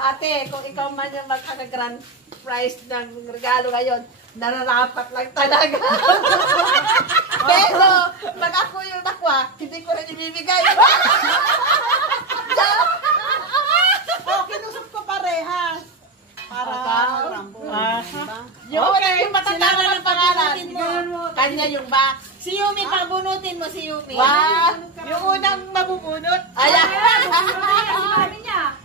Ate, kung ikaw man yung magkaka-grand prize ng regalo ngayon, nararapat lang talaga. Pero, pag ako yung nakwa, hindi ko rin ibibigay. Kinusap ko parehas. Para rambo. Yung matatama ng pangalan. Kanya yung box. Si Yumi, pabunutin mo si Yumi. Wow! Yung unang mabubunot. Ayan! Sabi niya.